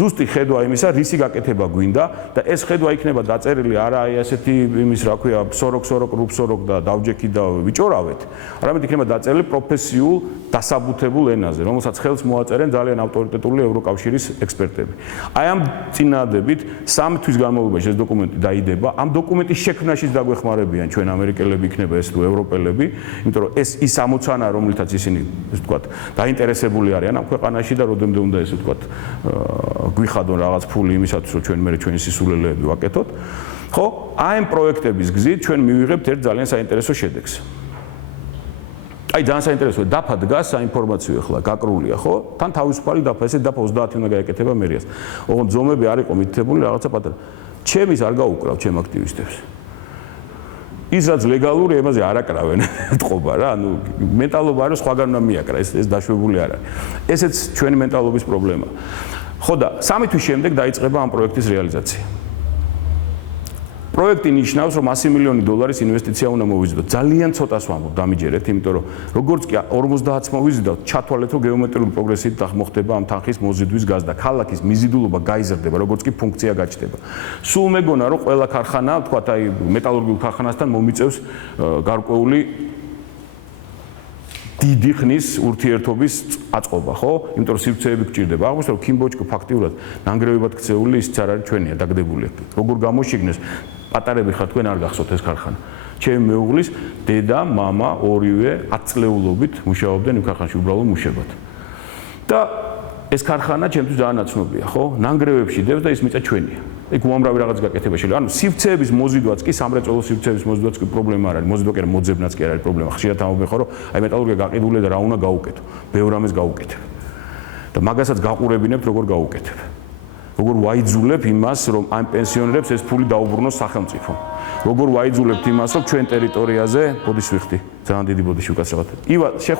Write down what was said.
ზუსტი ხედვა იმისა, რისი გაკეთება გვინდა და ეს ხედვა იქნება დაწერილი არა აი ასეთი იმის რა ქვია სოროკ რუბსოროკ და დავჯექი და ვიჭორავეთ, არამედ იქნება დაწერილი პროფესიულ დასაბუთებულ ენაზე, რომელსაც ხელს მოაწერენ ძალიან ავტორიტეტული ევროკავშირის ექსპერტები. აი ამ წინადადებით 3 თვის განმავლობაში ეს დოკუმენტი დაიდება, ამ დოკუმენტის შექმნაშიც დაგვეხმარებიან ჩვენ ამერიკელები იქნება ეს თუ ევროპელები, იმიტომ რომ ეს ის ამოცანა რომლითაც ისინი ესე ვთქვათ დაინტერესებული არიან ამ ქვეყანაში და როდემდე უნდა ესე ვთქვათ გვიხადონ რაღაც ფული იმისათვის რომ ჩვენ მე ჩვენი სისულელეები ვაკეთოთ. ხო, აი ამ პროექტების გზით ჩვენ მივიღებთ ერთ ძალიან საინტერესო შედეგს. აი ძალიან საინტერესოა დაფა დგას საინფორმაციო ახლა გაკრულია, ხო? თან თავისუფალი დაფა, ესე დაფა 30 უნდა გაეკეთება მერიას. ოღონდ ზომები არ იყო მითითებული რაღაცა პატარა. ჩემის არ გაუკრავ ჩემ აქტივისტებს. ის რაც ლეგალური ემაზე არ აკრავენ თყობა რა, ანუ მენტალობა არის სხვაგან უნდა მიაკრა, ეს დაშვებული არ არის. ესეც ჩვენი მენტალობის პრობლემაა. ხო და 3 თვის შემდეგ დაიწყება ამ პროექტის რეალიზაცია. პროექტი ნიშნავს, რომ 100 მილიონი დოლარის ინვესტიცია უნდა მოვიზიდოთ. ძალიან ცოტას ვამბობ, დამიჯერეთ, იმიტომ რომ როგორც კი 50-ს მოვიზიდოთ, ჩათვალეთ, რომ გეომეტრიული პროგრესით მოხდება ამ თანხის მოზიდვის გაზრდა. ქალაქის მიზიდულობა გაიზრდება, როგორც კი ფუნქცია გაჩნდება. სულ მეგონა, რომ ყველა ქარხანა, თქვათ აი მეტალურგიულ ქარხანასთან მომიწევს გარკვეული დიდი ხნის ურთიერთობის აწყობა, ხო? იმიტომ რომ სივრცეები გჭირდება. აღმოჩნდა რომ ქიმბოჭკო ფაქტიურად ნანგრევებად ქცეული ისიც არ არის ჩვენია, დაგდებული. როგორ გამოშიგნეს პატარები ხარ თქვენ არ გახსოვთ ეს ქარხანა. ჩემი მეუღლის დედა, მამა ორივე 10 წლეულობით მუშაობდნენ იმ ქარხანაში უბრალოდ მუშებად. და ეს ქარხანა ჩემთვის ძალიან ნაცნობია, ხო? ნანგრევებში დევს და ის მიწა ჩვენია. იქ უამრავი რაღაც გაკეთება შეიძლება. ანუ სივრცეების მოზიდვაც კი სამრეწველო სივრცეების მოზიდვაც კი პრობლემა არ არის. მოზიდვა კი არა, მოძებნაც კი არ არის პრობლემა. ხშირად ამბობენ ხო, რომ აი მეტალურგია გაყიდულია და რა უნდა გაუკეთო. ბევრ ამას გაუკეთებ. და მაგასაც გაყურებინებთ როგორ გაუკეთებ. როგორ ვაიძულებ იმას, რომ ამ პენსიონერებს ეს ფული დაუბრუნოს სახელმწიფომ. როგორ ვაიძულებთ იმას, რომ ჩვენ ტერიტორიაზე ბოდიში ვიხდი. ძალიან დიდი ბოდიში უკაცრავად.